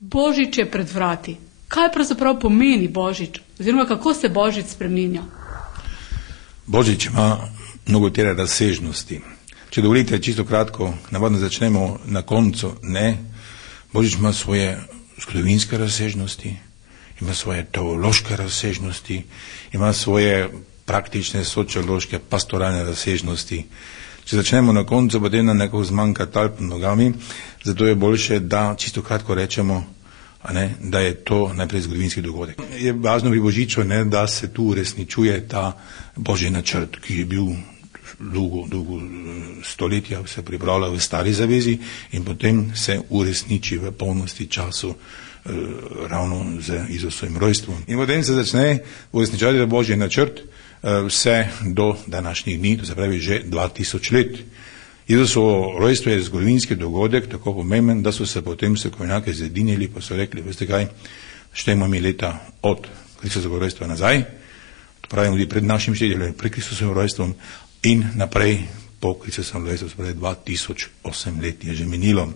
Božič je pred vrati. Kaj pravzaprav pomeni Božič? Oziroma, kako se Božič spreminja? Božič ima mnogotere razsežnosti. Če dovolite, čisto kratko, navadno začnemo na koncu. Ne, Božič ima svoje zgodovinske razsežnosti, ima svoje teološke razsežnosti, ima svoje praktične, sociološke, pastoralne razsežnosti. Če začnemo na koncu, potem nam nekako zmanjka tal pod nogami, zato je boljše, da čisto kratko rečemo, da je to najprej zgodovinski dogodek. Je važno pri Božiču, da se tu uresničuje ta Božji načrt, ki je bil dolgo stoletja se pripravlja v Stari zavezi in potem se uresniči v polnosti času ravno z Jezusovim rojstvom. In potem se začne uresničati Božji načrt vse do današnjih dni, to se pravi že 2000 let. Jezusovo rojstvo je zgodovinski dogodek, tako pomemben, da so se potem strokovnjaki zedinili, pa so rekli, veste kaj, štejmo mi leta od Kristusovega rojstva nazaj, to pravimo tudi pred našim številom, pred Kristusovim rojstvom in naprej po Kristusovem rojstvu, to pravi 2008 let je že minilo.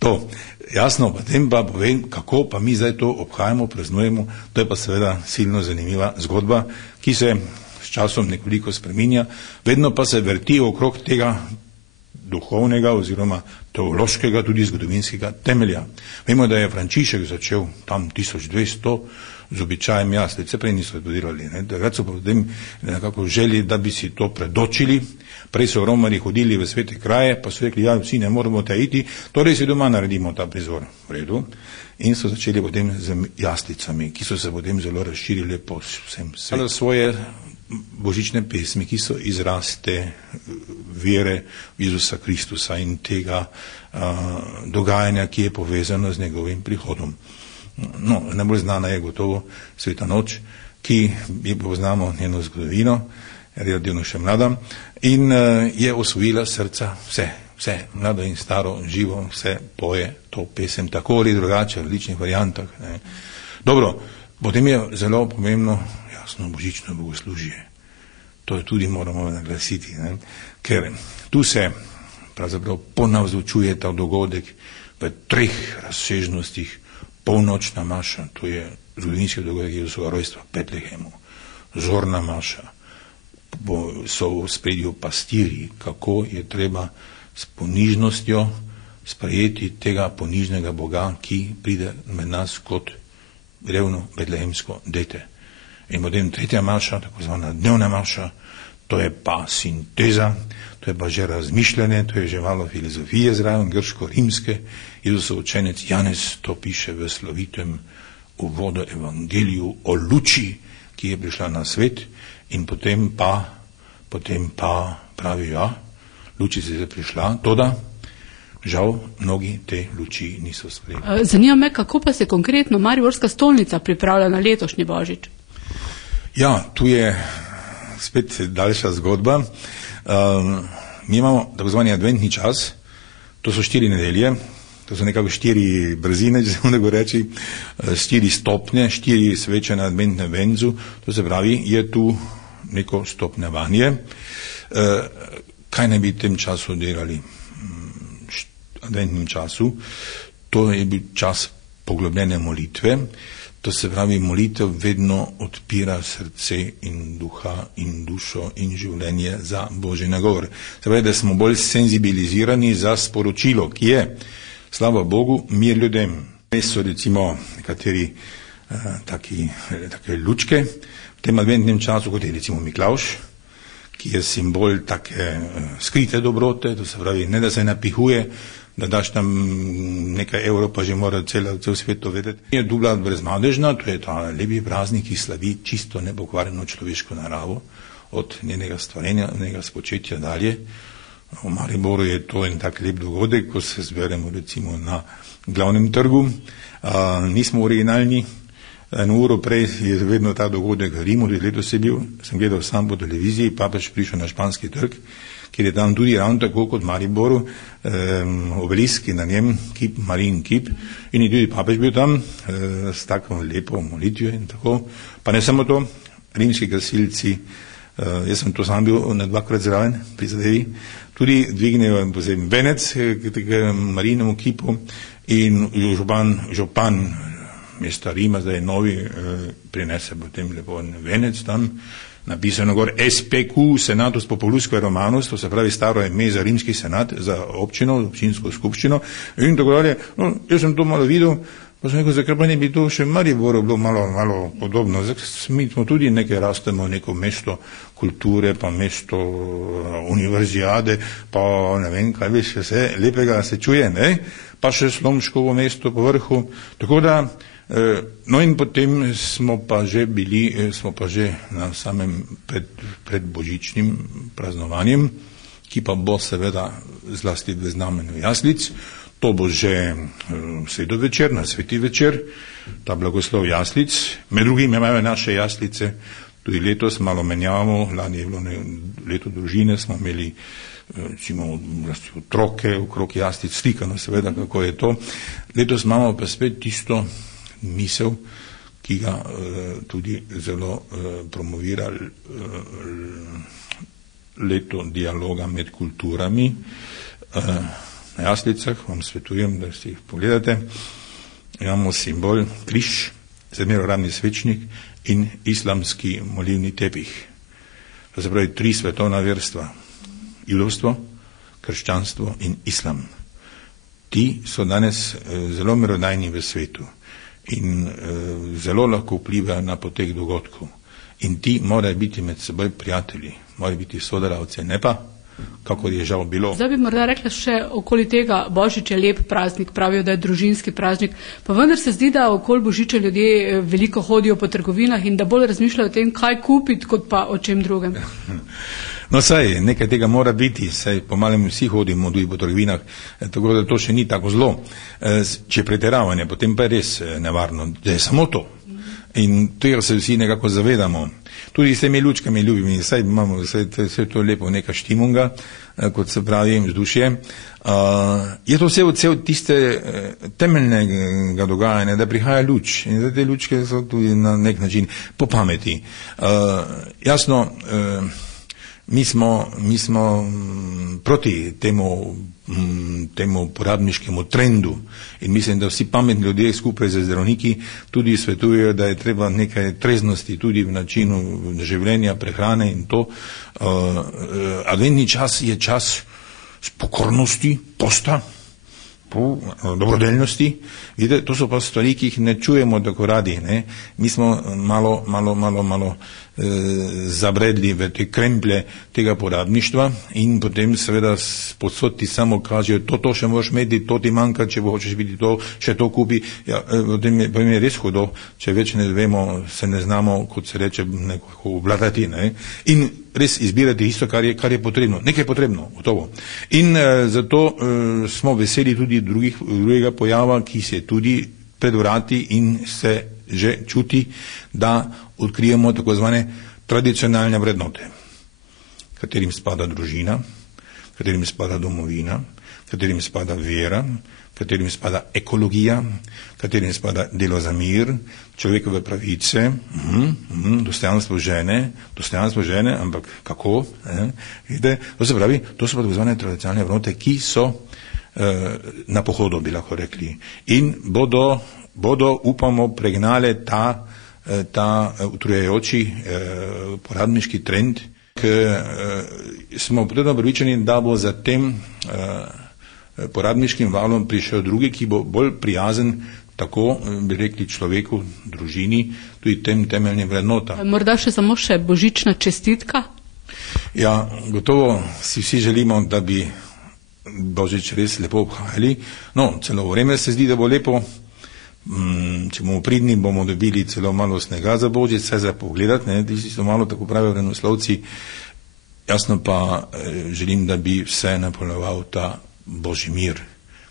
To, jasno, potem pa povem, kako pa mi zdaj to obhajamo, praznujemo, to je pa seveda silno zanimiva zgodba, ki se s časom nekoliko spreminja, vedno pa se vrti okrog tega duhovnega oziroma teološkega, tudi zgodovinskega temelja. Vemo, da je Frančišek začel tam 1200 z običajem jaslic, se prej niso delali, takrat so potem nekako želi, da bi si to predočili, prej so romani hodili v svete kraje, pa so rekli, ja, vsi ne moramo te iti, torej si doma naredimo ta prizor, v redu, in so začeli potem z jaslicami, ki so se potem zelo razširile po vsem svetu. Svoje božične pesmi, ki so izraz te vere v Jezusa Kristusa in tega dogajanja, ki je povezano z njegovim prihodom. No, najbolj znana je gotovo Sveta noč, ki je poznamo njeno zgodovino, relativno še mlada, in je osvojila srca vse, mlado in staro, živo, vse poje to pesem, tako ali drugače, v različnih variantah. Dobro, potem je zelo pomembno, jasno, božično bogoslužje. To je tudi moramo naglasiti, ker tu se pravzaprav ponavzočuje ta dogodek v 3 razsežnostih. Polnočna maša, to je zgodovinski dogodek Jezusovega rojstva v Betlehemu. Zorna maša, so v spredju pastirji, kako je treba s ponižnostjo sprejeti tega ponižnega Boga, ki pride med nas kot revno betlehemsko dete. In potem 3. maša, tako zvana dnevna maša, to je pa sinteza, to je pa že razmišljanje, to je že malo filozofije zraven, grško-rimske. Jezusov učenec Janez to piše v slovitem uvodu evangeliju o luči, ki je prišla na svet, in potem pa pravi, ja, luči se je prišla, toda žal mnogi te luči niso sprejeli. Zanima me, kako pa se konkretno Mariborska stolnica pripravlja na letošnji Božič? Ja, tu je spet daljša zgodba. Mi imamo tako zvani adventni čas, to so 4 nedelje, to so nekako 4 brzine, če se tako reči, 4 stopnje, 4 sveče na adventnem vencu, to se pravi, je tu neko stopnjevanje. Kaj ne bi v tem času delali? Adventnem času, to je bil čas poglobljene molitve, to se pravi, molitev vedno odpira srce in duha in dušo in življenje za Božji nagovor. Se pravi, da smo bolj senzibilizirani za sporočilo, ki je, slava Bogu, mir ljudem. Res so recimo nekateri take lučke v tem adventnem času, kot je recimo Miklavž, ki je simbol take skrite dobrote, to se pravi, ne da se napihuje, da daš tam nekaj evrov, pa že mora cel svet to vedeti. Je dubla brezmadežna, to je ta lepi praznik, ki slavi čisto nepokvarjeno človeško naravo, od njenega stvarjenja, njenega spočetja dalje. V Mariboru je to en tak lep dogodek, ko se zberemo recimo na glavnem trgu. Nismo originalni, 1 uro prej je vedno ta dogodek v Rimu, letos je bil, sem gledal sam po televiziji, papež prišel na Španski trg, kjer je tam tudi ravno tako kot v Mariboru obelisk in na njem kip, Marijin kip, in je tudi papež bil tam s tako lepo molitvijo in tako. Pa ne samo to, rimski gasilci, jaz sem to sam bil na 2-krat zraven pri zadevi, tudi dvignejo poseben venec k Marijinemu kipu in župan mesta Rima, zdaj je novi, prinese potem lepo venec tam, napisano gor SPQ, Senatus Populusque Romanus, to se pravi staro ime za rimski senat, za občinsko skupščino in tako dalje. No, jaz sem to malo videl, pa sem rekel, zakaj pa ne bi to še Mariboru bilo malo podobno. Mi smo tudi nekaj rastemo, neko mesto kulture, pa mesto univerzijade, pa ne vem, kaj veš, vse lepega se čuje, ne? Pa še Slomškovo mesto po vrhu. Tako da, no in potem smo pa že na samem pred božičnim praznovanjem, ki pa bo seveda zlasti v znamenju jaslic. To bo že sredo večer, na sveti večer, ta blagoslov jaslic. Med drugim imajo naše jaslice, tudi letos malo menjavamo, lani je bilo leto družine, smo imeli recimo otroke okrog jaslic, slikano seveda, kako je to. Letos imamo pa spet tisto misel, ki ga tudi zelo promovira leto dialoga med kulturami. Na jaslicah vam svetujem, da si jih pogledate. Imamo simbol križ, sedmeroramni svečnik in islamski molilni tepih. To se pravi 3 svetovna verstva. Judovstvo, krščanstvo in islam. Ti so danes zelo merodajni v svetu in zelo lahko vplivajo na potek dogodkov. In ti morajo biti med seboj prijatelji, morajo biti sodelavci, ne pa kako je žal bilo. Zdaj bi morda rekla še okoli tega, Božič je lep praznik, pravijo, da je družinski praznik, pa vendar se zdi, da okoli Božiča ljudje veliko hodijo po trgovinah in da bolj razmišljajo o tem, kaj kupiti, kot pa o čem drugem. No saj, nekaj tega mora biti, saj po malem vsi hodimo tudi po trgovinah, tako da to še ni tako zlo. Če pretiravanje, potem pa je res nevarno, da je samo to. In tega se vsi nekako zavedamo. Tudi s temi lučkami ljubimi, saj imamo vse to lepo neka štimunga, kot se pravi vzdušje. Je to vse od tiste temeljnega dogajanja, da prihaja luč in da te lučke so tudi na nek način po pameti. Jasno, mi smo proti temu porabniškemu trendu in mislim, da vsi pametni ljudje skupaj z zdravniki tudi svetujejo, da je treba nekaj treznosti tudi v načinu življenja, prehrane in to. Adventni čas je čas pokornosti, posta, dobrodelnosti. Vidite, to so pa stvari, ki jih ne čujemo tako radi, ne? Mi smo malo zabredli v te kremplje tega porabništva in potem seveda posod ti samo kažejo, to še moraš imeti, to ti manjka, če hočeš biti to, še to kupi. Ja, potem je res hudo, če več ne vemo, se ne znamo, kot se reče, nekako obvladati, ne? In res izbirati isto, kar je potrebno. Nekaj je potrebno, gotovo. In zato smo veseli tudi drugega pojava, ki se tudi pred vrati in se že čuti, da odkrijemo tako zvane tradicionalne vrednote, katerim spada družina, katerim spada domovina, katerim spada vera, katerim spada ekologija, katerim spada delo za mir, človekove pravice, dostojanstvo žene, ampak kako? Vidite, to se pravi, to so pa tako zvane tradicionalne vrednote, ki so na pohodu, bi lahko rekli. In bodo upamo, pregnale ta utrujajoči porabniški trend, ki smo potrebno pripričani, da bo za tem porabniškim valom prišel drugi, ki bo bolj prijazen tako, bi rekli, človeku, družini, tudi tem temeljnim vrednotam. Morda samo še božična čestitka? Ja, gotovo si vsi želimo, da bi Božič res lepo obhajali. No, celo vreme se zdi, da bo lepo. Če bomo pridni, bomo dobili celo malo snega za Božič, vse za pogledati, ne, tisti so malo, tako pravijo vremenoslovci. Jasno pa želim, da bi vse napolnjeval ta Božji mir,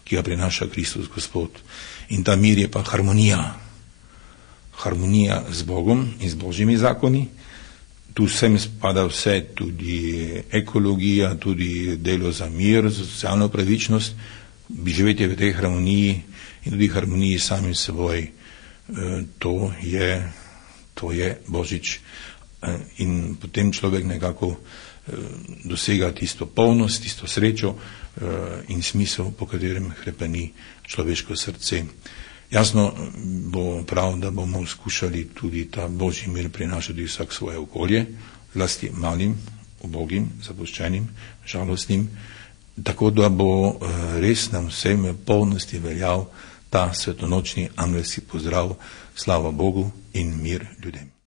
ki ga prinaša Kristus Gospod. In ta mir je pa harmonija. Harmonija z Bogom in z Božjimi zakoni. Tu sem spada vse, tudi ekologija, tudi delo za mir, socialno pravičnost, bi živeti v tej harmoniji in tudi harmoniji samim seboj. To je Božič. In potem človek nekako dosega tisto polnost, tisto srečo in smisel, po katerem hrepeni človeško srce. Jasno bo prav, da bomo skušali tudi ta Božji mir prinašati vsak svoje okolje, zlasti malim, ubogim, zapuščenim, žalostnim, tako da bo res nam vsem v polnosti veljal ta svetonočni angelski pozdrav, slava Bogu in mir ljudem.